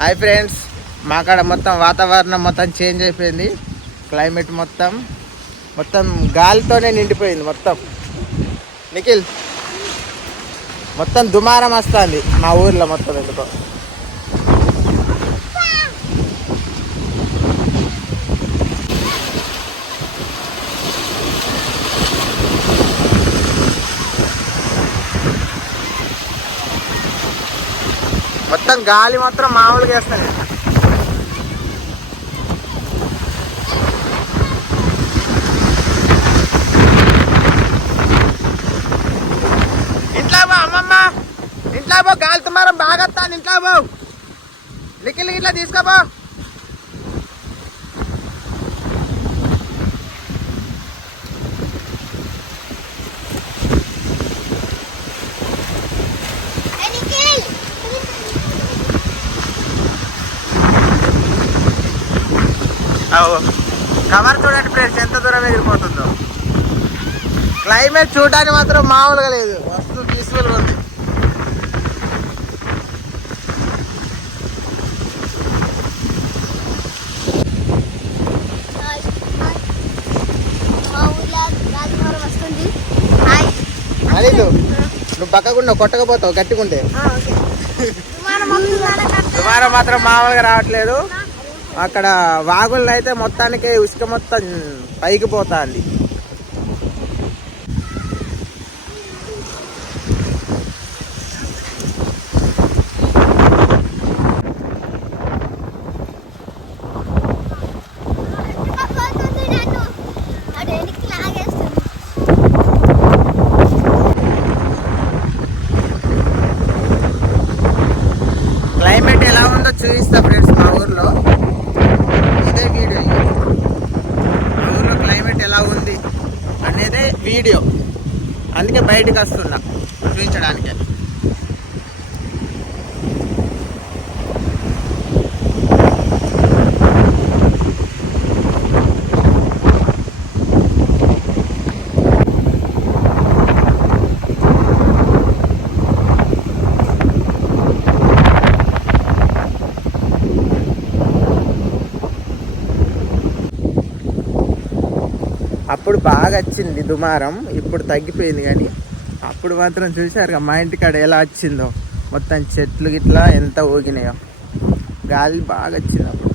Hi friends, మా కాడ మొత్తం వాతావరణం మొత్తం చేంజ్ అయిపోయింది. క్లైమేట్ మొత్తం గాలితోనే నిండిపోయింది. మొత్తం నిఖిల్ మొత్తం దుమారం వస్తుంది మా ఊర్లో మొత్తం. ఎందుకో మొత్తం గాలి మాత్రం మామూలుగా వేస్తుంది. ఇంట్లో బో అమ్మమ్మ, ఇంట్లో బో, గాలి తుమారం బాగా వస్తాను. ఇంట్లో బో, నిఖిల్ ఇట్లా తీసుకోబో. కవర్ చూడండి ఫ్రెండ్స్, ఎంత దూరం ఎగిరిపోతుందో. క్లైమేట్ చూడడానికి మాత్రం మామూలుగా లేదు, మస్తు పీస్ఫుల్గా ఉంది. అనిలు, నువ్వు పక్కకుండా కొట్టకపోతావు గట్టికుంటే. దుమారం మాత్రం మామూలుగా రావట్లేదు. అక్కడ వాగుల్లో అయితే మొత్తానికి ఇసుక మొత్తం పైకి పోతుంది. క్లైమేట్ ఎలా ఉందో చూపిస్తా ఫ్రెండ్స్. మా ఊర్లో ఇదే వీడియో, మా ఊర్లో క్లైమేట్ ఎలా ఉంది అనేదే వీడియో. అందుకే బయటకు వస్తున్నా చూపించడానికి. అప్పుడు బాగా వచ్చింది దుమారం, ఇప్పుడు తగ్గిపోయింది. కానీ అప్పుడు మాత్రం చూసారు మా ఇంటికాడ ఎలా వచ్చిందో. మొత్తం చెట్లు గిట్లా ఎంత ఊగినాయో, గాలి బాగా వచ్చింది అప్పుడు.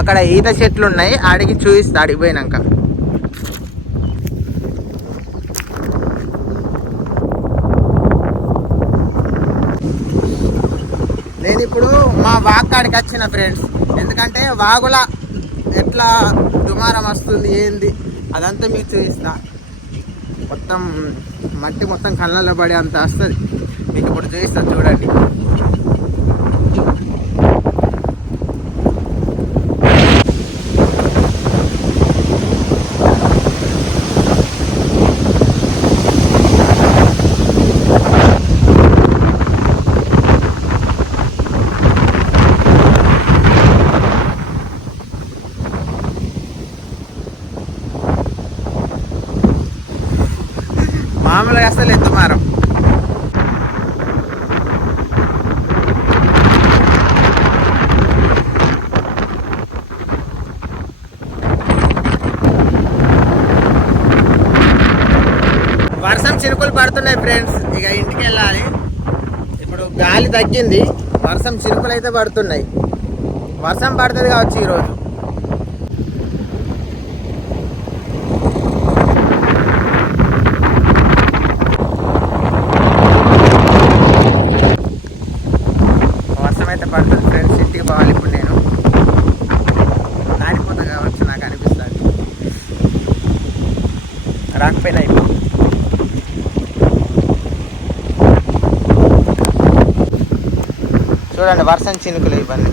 అక్కడ ఈత చెట్లు ఉన్నాయి, ఆడికి చూపిస్తా ఆడిపోయినాక. నేను ఇప్పుడు మా వాకాడికి వచ్చిన ఫ్రెండ్స్. ఎందుకంటే వాగుల ఎట్లా దుమారం వస్తుంది ఏంది అదంతా మీకు చూపిస్తా. మొత్తం మట్టి మొత్తం కళ్ళల్లో పడే అంత వస్తుంది మీకు. ఇప్పుడు చూపిస్తా చూడండి. మామూలుగా అసలు దుమారం. వర్షం చినుకులు పడుతున్నాయి ఫ్రెండ్స్. ఇక ఇంటికి వెళ్ళాలి. ఇప్పుడు గాలి తగ్గింది, వర్షం చినుకులు అయితే పడుతున్నాయి. వర్షం పడుతుంది కావచ్చు ఈరోజు. అయితే పడుతుంది ఫ్రెండ్స్. ఇంటికి పోవాలి ఇప్పుడు. నేను నాడిపోతా కావచ్చు, నాకు అనిపిస్తుంది. రాకపోయినా ఇప్పుడు చూడండి వర్షం చినుకులు ఇవన్నీ.